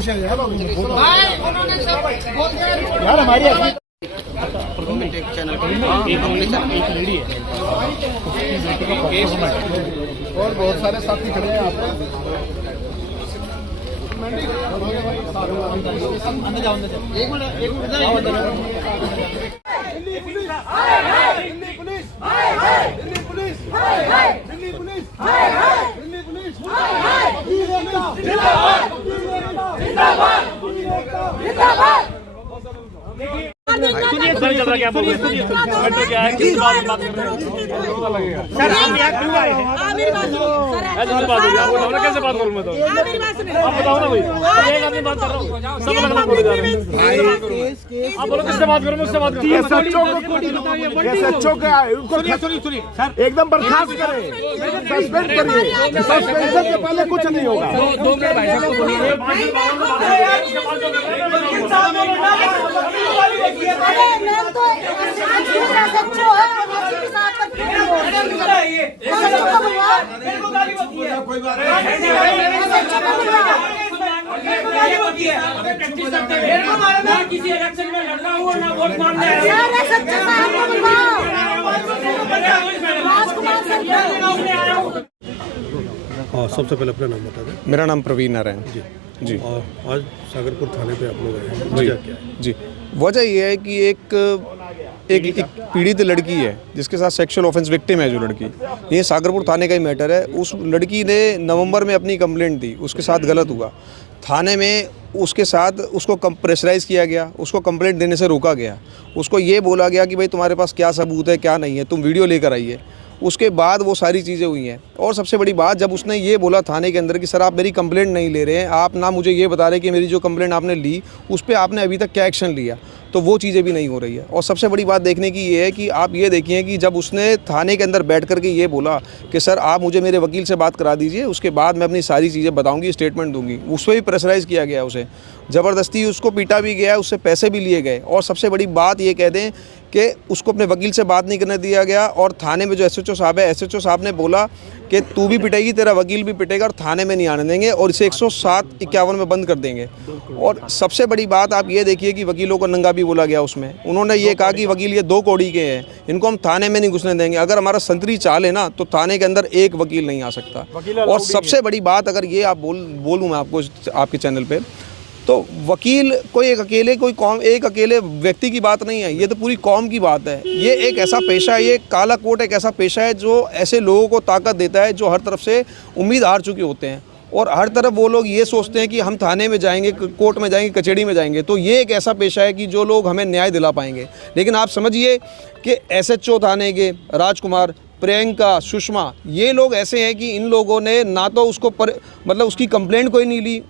कोशिश है यार हमारी चैनल एक लेडी है और बहुत सारे साथी खड़े हैं यहाँ पे। एक मिनट सुनिए सर चल रहा क्या बोल रहे हैं सुनिए क्या है किस बात कर रहे हैं सर हम यहाँ क्यों आए हैं ऐसे बात हो गया बोलो कैसे बात करूँ मैं तो आप बताओ ना भाई एक आदमी बात कर रहा हूँ सब अलग अलग बोले जा रहे हैं आप बोलो किससे बात करूँ मुझसे बात करूँ ये सच्चों क्या है उनको सुनिए सर एकदम बर्खास्त करें, सस्पेंड करिए। सस्पेंशन से पहले कुछ नहीं होगा। 2 मिनट भाई साहब किसी इलेक्शन में लड़ रहा हूँ ना वोट मांगने सबसे पहले अपना नाम बता दें। मेरा नाम प्रवीण नारायण जी। और आज सागरपुर थाने पे आप लोग आए हैं, वजह क्या है? जी वजह यह है कि एक पीड़ित लड़की है जिसके साथ सेक्सुअल ऑफेंस विक्टिम है जो लड़की, ये सागरपुर थाने का ही मैटर है। उस लड़की ने नवंबर में अपनी कंप्लेंट दी, उसके साथ गलत हुआ थाने में, उसके साथ उसको प्रेशराइज़ किया गया, उसको कंप्लेंट देने से रोका गया, उसको ये बोला गया कि भाई तुम्हारे पास क्या सबूत है क्या नहीं है, तुम वीडियो लेकर आइए। उसके बाद वो सारी चीज़ें हुई हैं। और सबसे बड़ी बात, जब उसने ये बोला थाने के अंदर कि सर आप मेरी कंप्लेंट नहीं ले रहे हैं, आप ना मुझे ये बता रहे कि मेरी जो कंप्लेंट आपने ली उस पर आपने अभी तक क्या एक्शन लिया, तो वो चीज़ें भी नहीं हो रही है। और सबसे बड़ी बात देखने की ये है कि आप ये देखिए कि जब उसने थाने के अंदर बैठ करके ये बोला कि सर आप मुझे मेरे वकील से बात करा दीजिए, उसके बाद मैं अपनी सारी चीज़ें बताऊँगी, स्टेटमेंट दूँगी, उस पर भी प्रेशराइज़ किया गया, उसे ज़बरदस्ती उसको पीटा भी गया, उससे पैसे भी लिए गए। और सबसे बड़ी बात ये कह दें कि उसको अपने वकील से बात नहीं करने दिया गया। और थाने में जो एसएचओ साहब है, एसएचओ साहब ने बोला कि तू भी पिटेगी, तेरा वकील भी पिटेगा, और थाने में नहीं आने देंगे और इसे 107-51 में बंद कर देंगे। और सबसे बड़ी बात आप ये देखिए कि वकीलों को नंगा भी बोला गया उसमें। उन्होंने ये कहा कि वकील ये 2 कौड़ी के हैं, इनको हम थाने में नहीं घुसने देंगे। अगर हमारा संतरी चाल है ना तो थाने के अंदर एक वकील नहीं आ सकता। और सबसे बड़ी बात, अगर ये आप बोलूँ मैं आपको आपके चैनल पर, तो वकील कोई एक अकेले व्यक्ति की बात नहीं है, ये तो पूरी कौम की बात है। ये एक ऐसा पेशा है, ये काला कोट एक ऐसा पेशा है जो ऐसे लोगों को ताकत देता है जो हर तरफ से उम्मीद हार चुके होते हैं। और हर तरफ वो लोग ये सोचते हैं कि हम थाने में जाएंगे, कोर्ट में जाएंगे, कचहरी में जाएंगे, तो ये एक ऐसा पेशा है कि जो लोग हमें न्याय दिला पाएंगे। लेकिन आप समझिए कि एसएचओ थाने के राजकुमार, प्रियंका, सुषमा, ये लोग ऐसे हैं कि इन लोगों ने ना तो उसको मतलब उसकी कंप्लेंट कोई नहीं ली,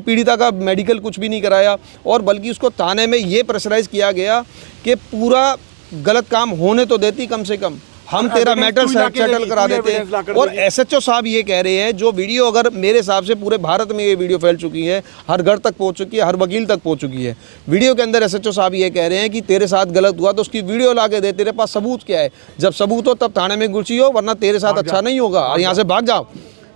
पीड़िता का मेडिकल कुछ भी नहीं कराया, और बल्कि उसको थाने में ये प्रेशराइज़ किया गया कि पूरा गलत काम होने तो देती, कम से कम हम तेरा मैटर सेटल करा देते। और एसएचओ साहब ये कह रहे हैं, जो वीडियो अगर मेरे हिसाब से पूरे भारत में ये वीडियो फैल चुकी है, हर घर तक पहुंच चुकी है, हर वकील तक पहुंच चुकी है। वीडियो के अंदर एसएचओ साहब ये कह रहे हैं कि तेरे साथ गलत हुआ तो उसकी वीडियो ला के दे, तेरे पास सबूत क्या है, जब सबूत हो तब थाने में घुसी हो, वरना तेरे साथ अच्छा नहीं होगा और यहाँ से भाग जाओ।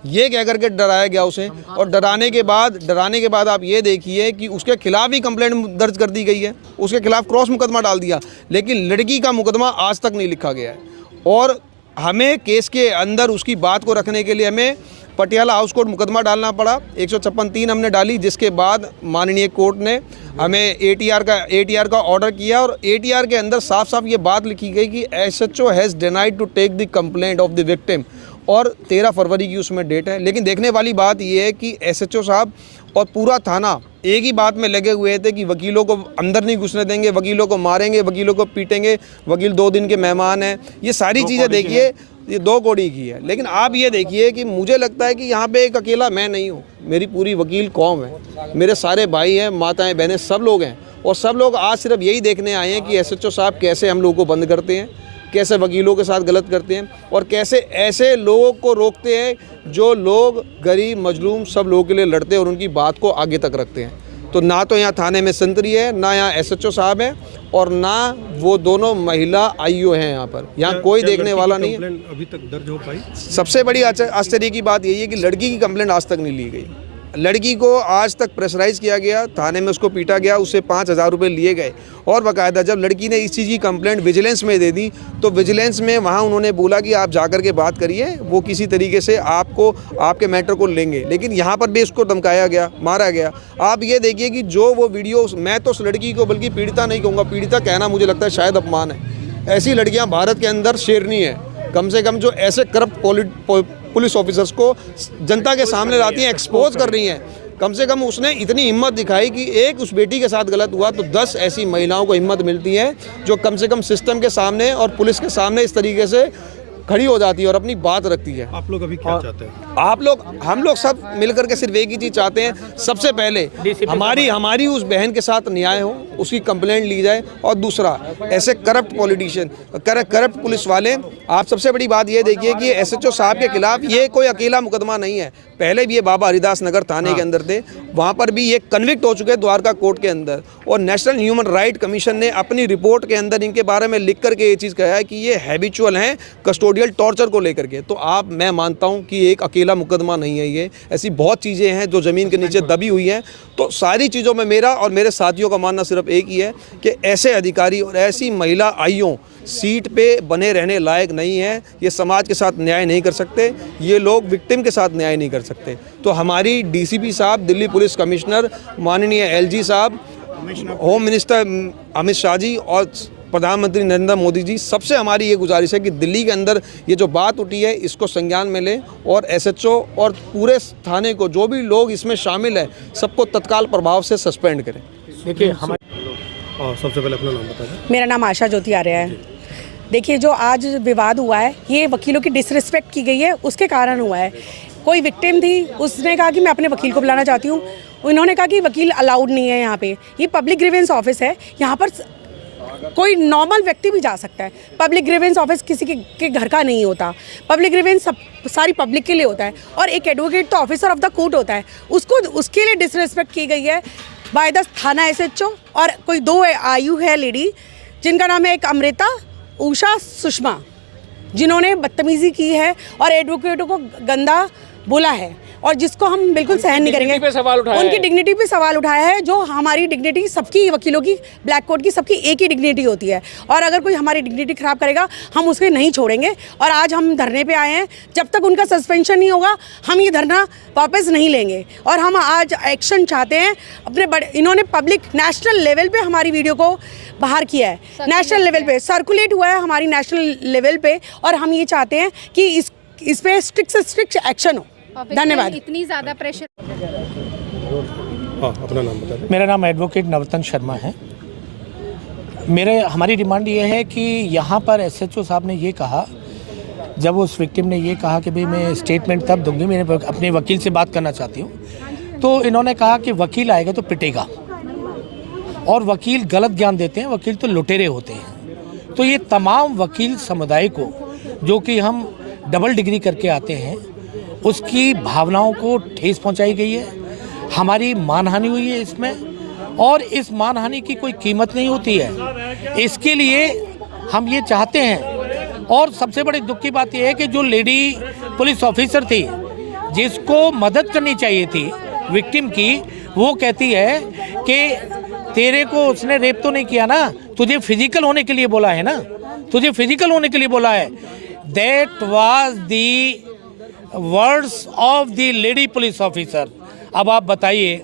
ये कह करके डराया गया उसे। और डराने के बाद आप ये देखिए कि उसके खिलाफ ही कंप्लेंट दर्ज कर दी गई है, उसके खिलाफ क्रॉस मुकदमा डाल दिया, लेकिन लड़की का मुकदमा आज तक नहीं लिखा गया है। और हमें केस के अंदर उसकी बात को रखने के लिए हमें पटियाला हाउस कोर्ट मुकदमा डालना पड़ा, 156(3) हमने डाली, जिसके बाद माननीय कोर्ट ने हमें एटीआर का ऑर्डर किया। और एटीआर के अंदर साफ साफ ये बात लिखी गई कि SHO has denied to take the complaint of the victim, और 13 फरवरी की उसमें डेट है। लेकिन देखने वाली बात ये है कि एसएचओ साहब और पूरा थाना एक ही बात में लगे हुए थे कि वकीलों को अंदर नहीं घुसने देंगे, वकीलों को मारेंगे, वकीलों को पीटेंगे, वकील 2 दिन के मेहमान हैं। ये सारी चीज़ें देखिए, ये 2 कौड़ी की है। लेकिन आप ये देखिए कि मुझे लगता है कि यहाँ पे एक अकेला मैं नहीं हूँ, मेरी पूरी वकील कौम है, मेरे सारे भाई हैं, माताएं, बहनें, सब लोग हैं। और सब लोग आज सिर्फ यही देखने आए हैं कि एसएचओ साहब कैसे हम लोगों को बंद करते हैं, कैसे वकीलों के साथ गलत करते हैं, और कैसे ऐसे लोगों को रोकते हैं जो लोग गरीब, मजलूम, सब लोगों के लिए लड़ते हैं और उनकी बात को आगे तक रखते हैं। तो ना तो यहाँ थाने में संतरी है, ना यहाँ एसएचओ साहब है, और ना वो दोनों महिला आईओ हैं यहाँ पर। यहाँ कोई देखने वाला नहीं है। अभी तक दर्ज हो पाई? सबसे बड़ी आश्चर्य की बात यही है कि लड़की की कंप्लेंट आज तक नहीं ली गई। लड़की को आज तक प्रेशराइज किया गया, थाने में उसको पीटा गया, उससे 5,000 रुपये लिए गए और बाकायदा जब लड़की ने इस चीज़ की कंप्लेंट विजिलेंस में दे दी तो विजिलेंस में वहाँ उन्होंने बोला कि आप जाकर के बात करिए, वो किसी तरीके से आपको आपके मैटर को लेंगे, लेकिन यहाँ पर भी उसको धमकाया गया, मारा गया। आप ये देखिए कि जो वो वीडियो, मैं तो उस लड़की को बल्कि पीड़िता नहीं कहूँगा, पीड़िता कहना मुझे लगता है शायद अपमान है। ऐसी लड़कियाँ भारत के अंदर शेरनी है, कम से कम जो ऐसे करप्ट पुलिस ऑफिसर्स को जनता के सामने लाती हैं, एक्सपोज कर रही हैं। कम से कम उसने इतनी हिम्मत दिखाई कि एक उस बेटी के साथ गलत हुआ तो 10 ऐसी महिलाओं को हिम्मत मिलती है जो कम से कम सिस्टम के सामने और पुलिस के सामने इस तरीके से खड़ी हो जाती है और अपनी बात रखती है। आप लोग अभी क्या चाहते हैं? आप लोग, हम लोग सब मिलकर के सिर्फ एक ही चीज़ चाहते हैं, सबसे पहले हमारी उस बहन के साथ न्याय हो, उसकी कंप्लेंट ली जाए, और दूसरा ऐसे करप्ट पॉलिटिशियन, करप्ट पुलिस वाले, आप सबसे बड़ी बात ये देखिए कि SHO साहब के खिलाफ ये कोई अकेला मुकदमा नहीं है, पहले भी ये बाबा हरिदास नगर थाने के अंदर थे, वहाँ पर भी ये कन्विक्ट हो चुके द्वारका कोर्ट के अंदर, और नेशनल ह्यूमन राइट कमीशन ने अपनी रिपोर्ट के अंदर इनके बारे में लिख करके ये चीज़ कहा है कि ये हैबिचुअल हैं कस्टोडियल टॉर्चर को लेकर के। तो मैं मानता हूँ कि एक अकेला मुकदमा नहीं है, ये ऐसी बहुत चीज़ें हैं जो ज़मीन के नीचे दबी हुई हैं। तो सारी चीज़ों में मेरा और मेरे साथियों का मानना सिर्फ एक ही है कि ऐसे अधिकारी और ऐसी महिला आईओ सीट पे बने रहने लायक नहीं है, ये समाज के साथ न्याय नहीं कर सकते, ये लोग विक्टिम के साथ न्याय नहीं कर सकते। तो हमारी DCP साहब, दिल्ली पुलिस कमिश्नर, माननीय LG साहब, होम मिनिस्टर अमित शाह जी और प्रधानमंत्री नरेंद्र मोदी जी, सबसे हमारी ये गुजारिश है कि दिल्ली के अंदर ये जो बात उठी है इसको संज्ञान में लें और SHO और पूरे थाने को, जो भी लोग इसमें शामिल है, सबको तत्काल प्रभाव से सस्पेंड करें। देखिए हमारे सबसे पहले अपना नाम बता दें। मेरा नाम आशा ज्योति आर्य है। देखिए, जो आज विवाद हुआ है ये वकीलों की डिसरिस्पेक्ट की गई है, उसके कारण हुआ है। कोई विक्टिम थी, उसने कहा कि मैं अपने वकील को बुलाना चाहती हूँ, उन्होंने कहा कि वकील अलाउड नहीं है यहाँ पे, ये पब्लिक ग्रीवेंस ऑफिस है, यहाँ पर कोई नॉर्मल व्यक्ति भी जा सकता है। पब्लिक ग्रीवेंस ऑफिस किसी के घर का नहीं होता, पब्लिक ग्रीवेंस सारी पब्लिक के लिए होता है, और एक एडवोकेट तो ऑफिसर ऑफ द कोर्ट होता है, उसके लिए डिसरिस्पेक्ट की गई है बाय द थाना SHO। और कोई 2 आयु है लेडी, जिनका नाम है एक अमृता, उषा, सुषमा, जिन्होंने बदतमीजी की है और एडवोकेटों को गंदा बोला है, और जिसको हम बिल्कुल सहन नहीं करेंगे। उनकी डिग्निटी पे सवाल उठाया है, जो हमारी डिग्निटी, सबकी वकीलों की, ब्लैक कोर्ट की, सबकी एक ही डिग्निटी होती है, और अगर कोई हमारी डिग्निटी खराब करेगा हम उसके नहीं छोड़ेंगे। और आज हम धरने पे आए हैं, जब तक उनका सस्पेंशन नहीं होगा हम ये धरना वापस नहीं लेंगे, और हम आज एक्शन चाहते हैं अपने इन्होंने पब्लिक नेशनल लेवल पे हमारी वीडियो को बाहर किया है, नेशनल लेवल पे सर्कुलेट हुआ है हमारी नेशनल लेवल पे, और हम ये चाहते हैं कि इस पे स्ट्रिक्ट से स्ट्रिक्ट एक्शन हो। धन्यवाद। इतनी ज़्यादा प्रेशर। अपना नाम बता दें। मेरा नाम एडवोकेट नवरत्न शर्मा है। हमारी डिमांड ये है कि यहाँ पर SHO साहब ने ये कहा, जब उस विक्टिम ने ये कहा कि भाई मैं स्टेटमेंट तब दूंगी, मैं अपने वकील से बात करना चाहती हूँ, तो इन्होंने कहा कि वकील आएगा तो पिटेगा, और वकील गलत ज्ञान देते हैं, वकील तो लुटेरे होते हैं। तो ये तमाम वकील समुदाय को, जो कि हम डबल डिग्री करके आते हैं, उसकी भावनाओं को ठेस पहुंचाई गई है। हमारी मानहानि हुई है इसमें, और इस मानहानि की कोई कीमत नहीं होती है। इसके लिए हम ये चाहते हैं, और सबसे बड़ी दुख की बात यह है कि जो लेडी पुलिस ऑफिसर थी, जिसको मदद करनी चाहिए थी विक्टिम की, वो कहती है कि तेरे को उसने रेप तो नहीं किया ना, तुझे फिजिकल होने के लिए बोला है ना, तुझे फिजिकल होने के लिए बोला है। That was the words of the lady police officer. अब आप बताइए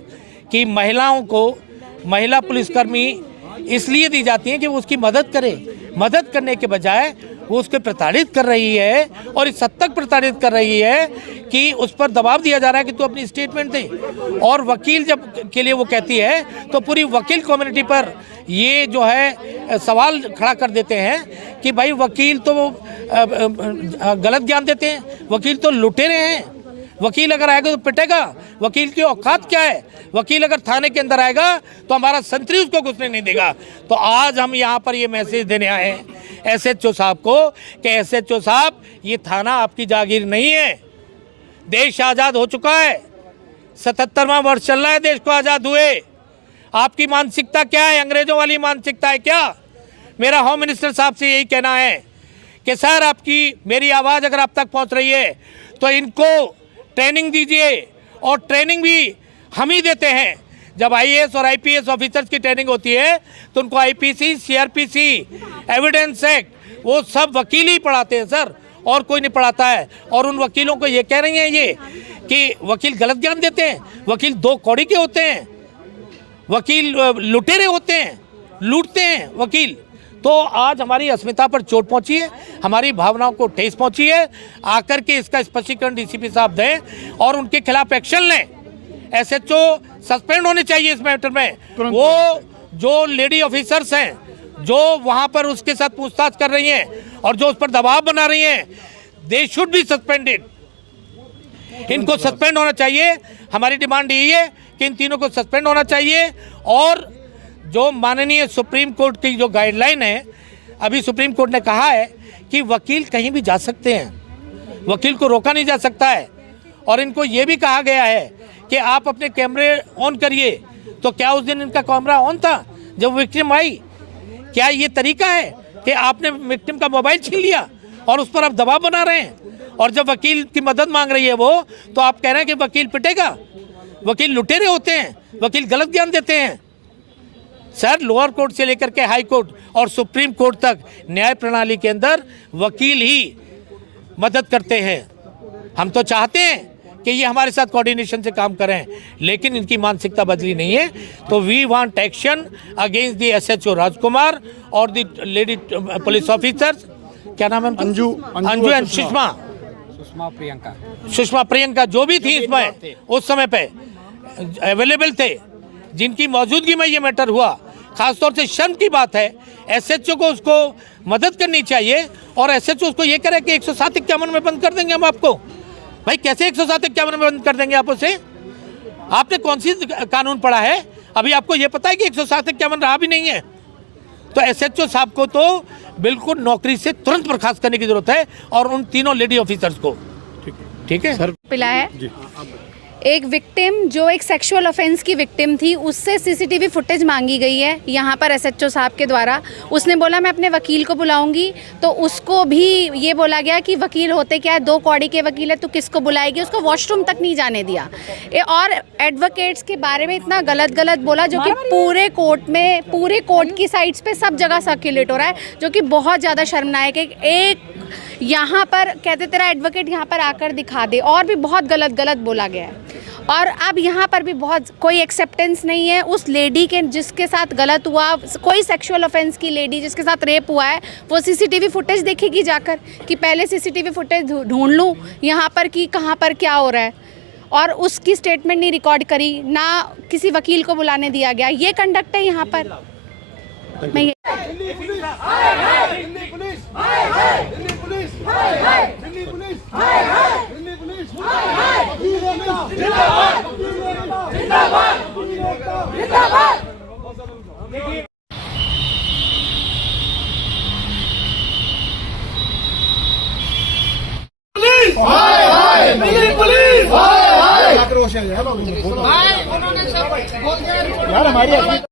कि महिलाओं को, महिला पुलिसकर्मी इसलिए दी जाती हैं कि वो उसकी मदद करे, मदद करने के बजाय वो उसको प्रताड़ित कर रही है, और इस हद तक प्रताड़ित कर रही है कि उस पर दबाव दिया जा रहा है कि तू अपनी स्टेटमेंट दे। और वकील जब के लिए वो कहती है तो पूरी वकील कम्युनिटी पर ये जो है सवाल खड़ा कर देते हैं कि भाई वकील तो गलत ज्ञान देते हैं, वकील तो लुटेरे हैं, वकील अगर आएगा तो पिटेगा, वकील की औकात क्या है, वकील अगर थाने के अंदर आएगा तो हमारा संतरी उसको घुसने नहीं देगा। तो आज हम यहाँ पर ये मैसेज देने आए हैं SHO साहब को कि SHO साहब, ये थाना आपकी जागीर नहीं है। देश आज़ाद हो चुका है, 77वां वर्ष चल रहा है देश को आज़ाद हुए। आपकी मानसिकता क्या है? अंग्रेजों वाली मानसिकता है क्या? मेरा होम मिनिस्टर साहब से यही कहना है कि सर, आपकी मेरी आवाज़ अगर आप तक पहुँच रही है तो इनको ट्रेनिंग दीजिए, और ट्रेनिंग भी हम ही देते हैं। जब आईएएस और आईपीएस ऑफिसर्स की ट्रेनिंग होती है तो उनको आईपीसी, सीआरपीसी, एविडेंस एक्ट, वो सब वकील ही पढ़ाते हैं सर, और कोई नहीं पढ़ाता है। और उन वकीलों को ये कह रही हैं ये कि वकील गलत ज्ञान देते हैं, वकील दो कौड़ी के होते हैं, वकील लुटेरे होते हैं, लूटते हैं वकील। तो आज हमारी अस्मिता पर चोट पहुंची है, हमारी भावनाओं को ठेस पहुंची है। आकर के इसका स्पष्टीकरण डीसीपी साहब दें और उनके खिलाफ एक्शन लें। एसएचओ सस्पेंड होने चाहिए इस मैटर में। वो जो लेडी ऑफिसर्स हैं जो वहां पर उसके साथ पूछताछ कर रही हैं और जो उस पर दबाव बना रही हैं, दे शुड बी सस्पेंडेड। इनको सस्पेंड होना चाहिए। हमारी डिमांड यही है कि इन तीनों को सस्पेंड होना चाहिए। और जो माननीय सुप्रीम कोर्ट की जो गाइडलाइन है, अभी सुप्रीम कोर्ट ने कहा है कि वकील कहीं भी जा सकते हैं, वकील को रोका नहीं जा सकता है। और इनको ये भी कहा गया है कि आप अपने कैमरे ऑन करिए। तो क्या उस दिन इनका कैमरा ऑन था जब विक्टिम आई? क्या ये तरीका है कि आपने विक्टिम का मोबाइल छीन लिया और उस पर आप दबाव बना रहे हैं? और जब वकील की मदद मांग रही है वो, तो आप कह रहे हैं कि वकील पिटेगा। वकील लुटेरे होते हैं, वकील गलत ज्ञान देते हैं। सर, लोअर कोर्ट से लेकर के हाई कोर्ट और सुप्रीम कोर्ट तक न्याय प्रणाली के अंदर वकील ही मदद करते हैं। हम तो चाहते हैं कि ये हमारे साथ कोऑर्डिनेशन से काम करें, लेकिन इनकी मानसिकता बदली नहीं है। तो we want action against the SHO Rajkumar और द लेडी पुलिस ऑफिसर्स। क्या नाम है उनका? अंजू एंड सुषमा प्रियंका जो भी थी इसमें उस समय पे अवेलेबल थे, जिनकी मौजूदगी में ये मैटर हुआ। खासतौर से शर्म की बात है, एसएचओ को उसको मदद करनी चाहिए और एसएचओ उसको ये करे कि 107-51 में बंद कर देंगे हम आपको। भाई कैसे 107-51 में बंद कर देंगे आप उसे? आपने कौन सी कानून पढ़ा है? अभी आपको ये पता है कि 107-51 रहा भी नहीं है। तो एसएचओ साहब को तो बिल्कुल नौकरी से तुरंत बर्खास्त करने की जरूरत है और उन तीनों लेडी ऑफिसर्स को। ठीक है सर। पिला है एक विक्टिम जो एक सेक्सुअल ऑफेंस की विक्टिम थी, उससे सीसीटीवी फुटेज मांगी गई है यहाँ पर एसएचओ साहब के द्वारा। उसने बोला मैं अपने वकील को बुलाऊंगी, तो उसको भी ये बोला गया कि वकील होते क्या है, 2 कौड़ी के वकील है तो किसको बुलाएगी। उसको वॉशरूम तक नहीं जाने दिया। और एडवोकेट्स के बारे में इतना गलत बोला जो कि पूरे कोर्ट की साइड्स पे सब जगह सर्कुलेट हो रहा है, जो कि बहुत ज़्यादा शर्मनाक है। एक यहाँ पर कहते तेरा एडवोकेट यहाँ पर आकर दिखा दे, और भी बहुत गलत बोला गया है। और अब यहाँ पर भी बहुत कोई एक्सेप्टेंस नहीं है उस लेडी के जिसके साथ गलत हुआ। कोई सेक्सुअल ऑफेंस की लेडी जिसके साथ रेप हुआ है, वो सीसीटीवी फुटेज देखेगी जाकर कि पहले सीसीटीवी फुटेज ढूंढ लूँ यहाँ पर कि कहाँ पर क्या हो रहा है। और उसकी स्टेटमेंट नहीं रिकॉर्ड करी, ना किसी वकील को बुलाने दिया गया। ये कंडक्ट है यहाँ पर। मैं यार हमारी